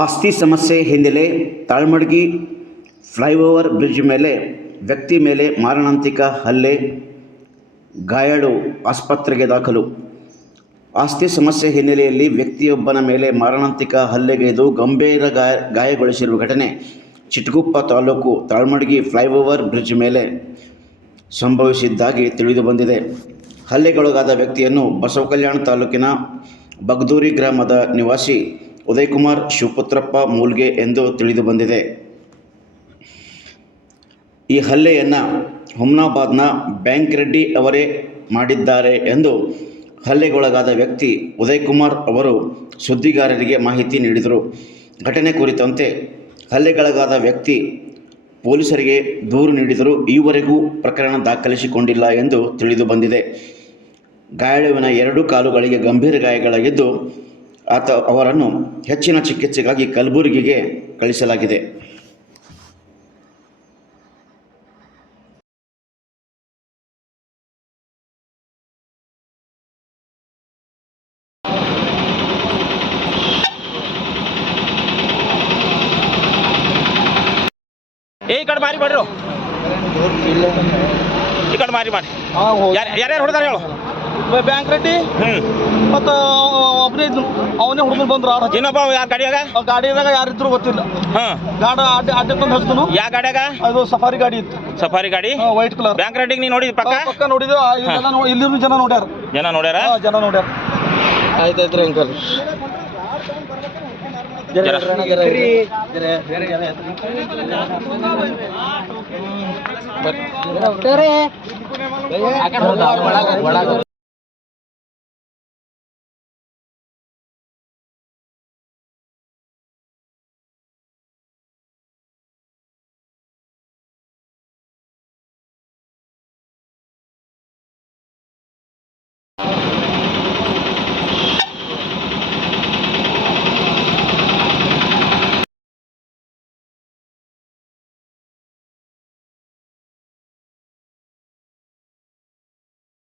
ಆಸ್ತಿ ಸಮಸ್ಯೆ ಹಿನ್ನೆಲೆ ತಾಳ್ಮಡ್ಗಿ ಫ್ಲೈಓವರ್ ಬ್ರಿಡ್ಜ್ ಮೇಲೆ ವ್ಯಕ್ತಿ ಮೇಲೆ ಮಾರಣಾಂತಿಕ ಹಲ್ಲೆ, ಗಾಯಾಳು ಆಸ್ಪತ್ರೆಗೆ ದಾಖಲು. ಆಸ್ತಿ ಸಮಸ್ಯೆ ಹಿನ್ನೆಲೆಯಲ್ಲಿ ವ್ಯಕ್ತಿಯೊಬ್ಬನ ಮೇಲೆ ಮಾರಣಾಂತಿಕ ಹಲ್ಲೆಗೈದು ಗಂಭೀರ ಗಾಯಗೊಳಿಸಿರುವ ಘಟನೆ ಚಿಟಗುಪ್ಪ ತಾಲೂಕು ತಾಳ್ಮಡ್ಗಿ ಫ್ಲೈಓವರ್ ಬ್ರಿಡ್ಜ್ ಮೇಲೆ ಸಂಭವಿಸಿದ್ದಾಗಿ ತಿಳಿದುಬಂದಿದೆ. ಹಲ್ಲೆಗೊಳಗಾದ ವ್ಯಕ್ತಿಯನ್ನು ಬಸವಕಲ್ಯಾಣ ತಾಲೂಕಿನ ಬಗ್ದೂರಿ ಗ್ರಾಮದ ನಿವಾಸಿ ಉದಯಕುಮಾರ್ ಶಿವಪುತ್ರಪ್ಪ ಮೂಲ್ಗೆ ಎಂದು ತಿಳಿದುಬಂದಿದೆ. ಈ ಹಲ್ಲೆಯನ್ನು ಹುಮ್ನಾಬಾದ್ನ ಬ್ಯಾಂಕ್ರೆಡ್ಡಿ ಅವರೇ ಮಾಡಿದ್ದಾರೆ ಎಂದು ಹಲ್ಲೆಗೊಳಗಾದ ವ್ಯಕ್ತಿ ಉದಯಕುಮಾರ್ ಅವರು ಸುದ್ದಿಗಾರರಿಗೆ ಮಾಹಿತಿ ನೀಡಿದರು. ಘಟನೆ ಕುರಿತಂತೆ ಹಲ್ಲೆಗೊಳಗಾದ ವ್ಯಕ್ತಿ ಪೊಲೀಸರಿಗೆ ದೂರು ನೀಡಿದರೂ ಈವರೆಗೂ ಪ್ರಕರಣ ದಾಖಲಿಸಿಕೊಂಡಿಲ್ಲ ಎಂದು ತಿಳಿದುಬಂದಿದೆ. ಗಾಯಾಳುವಿನ 2 ಕಾಲುಗಳಿಗೆ ಗಂಭೀರ ಗಾಯಗಳಾಗಿದ್ದು ಅವರನ್ನು ಹೆಚ್ಚಿನ ಚಿಕಿತ್ಸೆಗಾಗಿ ಕಲಬುರಗಿಗೆ ಕಳಿಸಲಾಗಿದೆ. ಈ ಕಡೆ ಮಾರಿ ಮಾಡ್ರು, ಈ ಕಡೆ ಮಾರಿ ಮಾಡಿ. ಯಾರ್ಯಾರು ಹೊಡೆದಾರೆ ಹೇಳು? ಬ್ಯಾಂಕ್ ರೆಡ್ಡಿ ಮತ್ತು ಒಬ್ಬನೇ ಇದ್ದು, ಅವನೇ ಹುಡುಗರು ಬಂದ್ರು. ಇನ್ನೊಬ್ಬ ಯಾರು ಗಾಡಿಯಾಗ ಯಾರಿದ್ರು ಗೊತ್ತಿಲ್ಲ. ಗಾಡಿ ಅಡ್ಡ ತಂದು ಹಚ್ತನು. ಯಾವ ಗಾಡಿಯಾಗ? ಅದು ಸಫಾರಿ ಗಾಡಿ ಇತ್ತು. ಸಫಾರಿ ಗಾಡಿ ವೈಟ್ ಕಲರ್. ಬ್ಯಾಂಕ್ ರೆಡ್ಡಿಗೆ ನೀನು ನೋಡಿದ್ ಪಕ್ಕ ನೋಡಿದ್ರು. ಇಲ್ಲಿರು ಜನ ನೋಡ್ಯಾರ. ಜನ ನೋಡ್ಯಾರ. ಆಯ್ತಾಯ್ತ್ರಿ ಅಂಕಲ್.